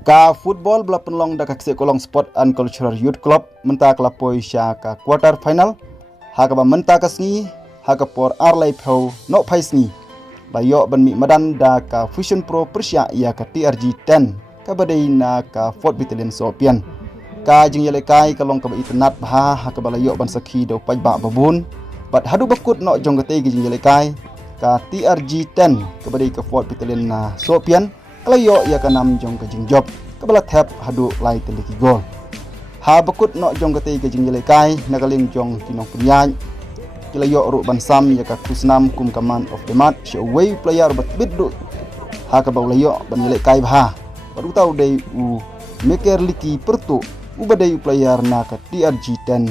Ka football bela penlong da ka Sekolong Sport and Cultural Youth Club menta ka lapoi sya ka quarter final ha ka ba menta ka sngi ha ka por arlai phau no phai sngi ba yo ban mi madan da ka Fusion Pro Persya ya ka TRG 10 ka badai na ka 4th Battalion Sopian ka jing yele kai ka long ka ba itnat ba ha ka ba yo ban sakhi do pai ba babun bat hadu bakut no jong ka te jing yele kai ka TRG 10 ka badai ka 4th Battalion na Sopian Kalayo ya kanam jong kajing job kabala tap hadu lai teliki gol ha bakut no jong kate kajing yele kai nagaling jong tinong punyai kalayo ru bansam ya ka kusnam kum command of the mat show way player bat biddu ha ka bawlayo ban yele kai ba baru tau dei u meker liki pertu u badai player na ka TRG 10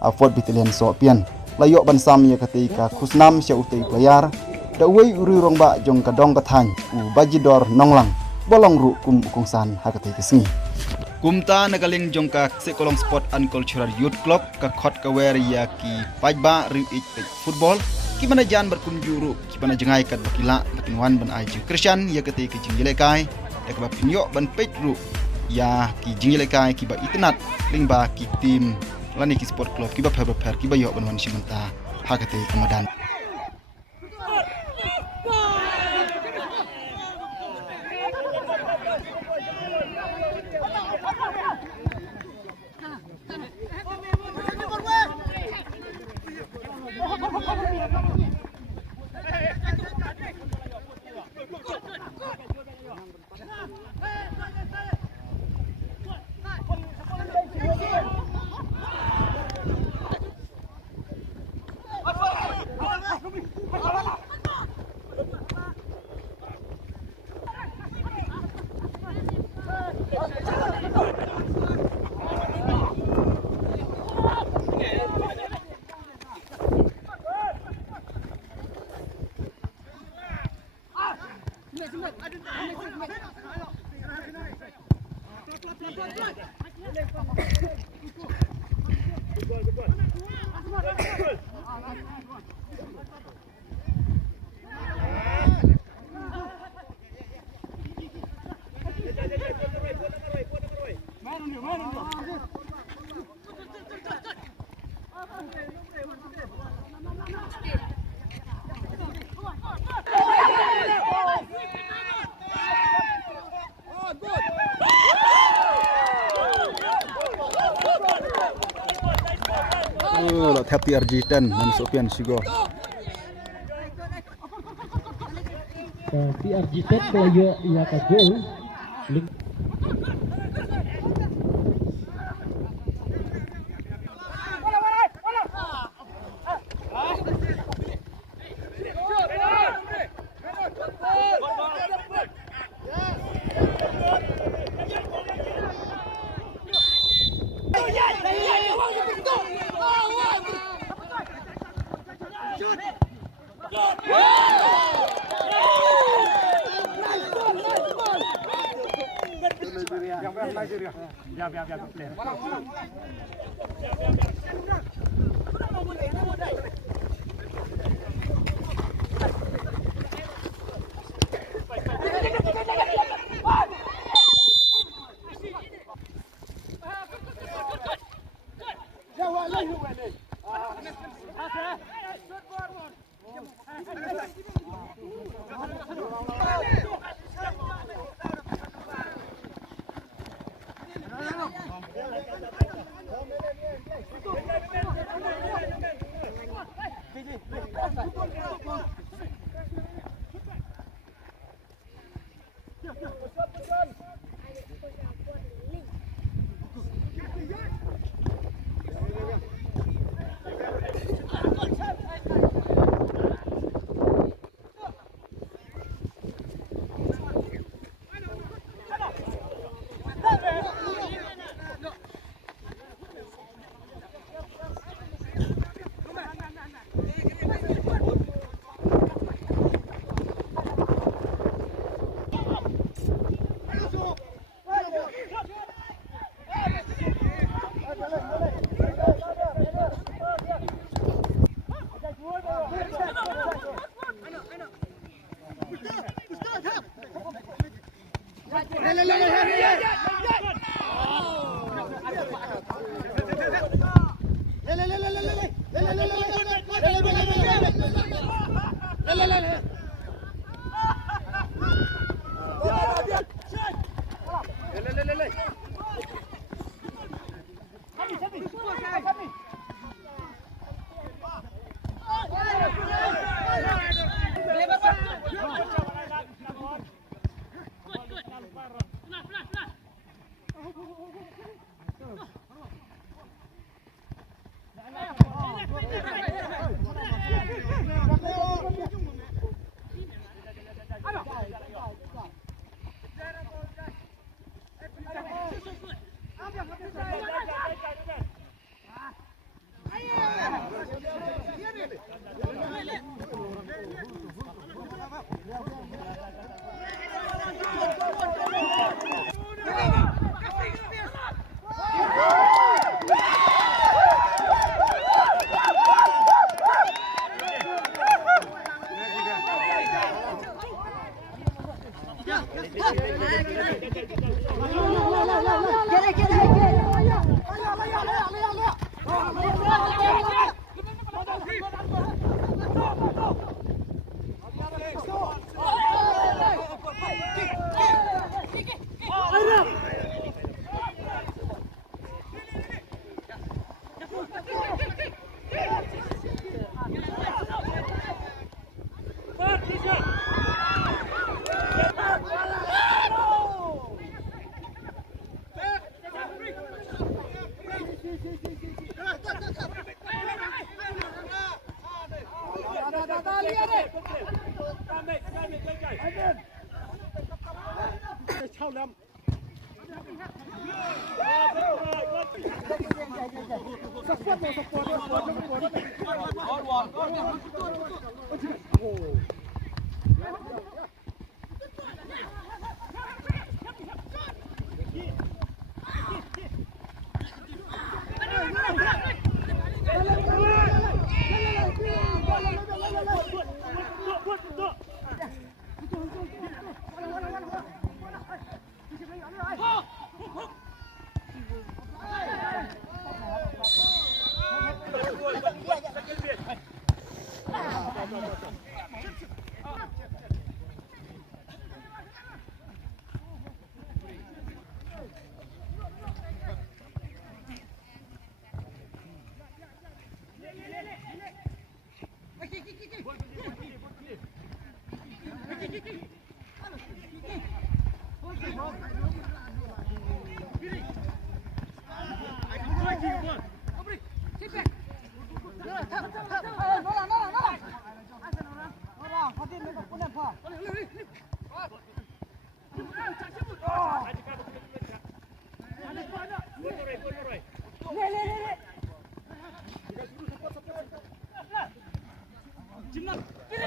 a 4th Battalion Sopian layo bansam ya kate ka kusnam show utei player da wei uri rong ba jong ka dong ka thang u bajidor nonglang bolong ru kum kongsan hakate kesni kumta nagaling jong ka Sekolong Sport and Cultural Youth Club ka khot ka wer ya ki pajba ri ik football ki mana jan ber kum juru ki mana jengai kat bakila batinwan ban ai jing Christian ya kate ki jing yele kai ya ka ba pinyo ban pej ru ya ki jing yele kai ki ba itnat ling ba ki tim lani ki sport club ki ba pher ki ba yo ban wan simenta hakate kamadan lo tap TRG 10 man Sopian sigo TRG 10 kalayo ya ka gol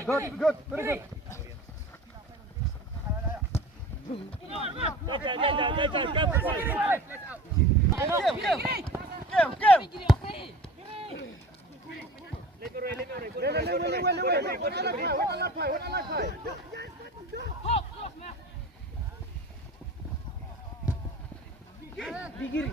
Good, good, very good. Di kiri.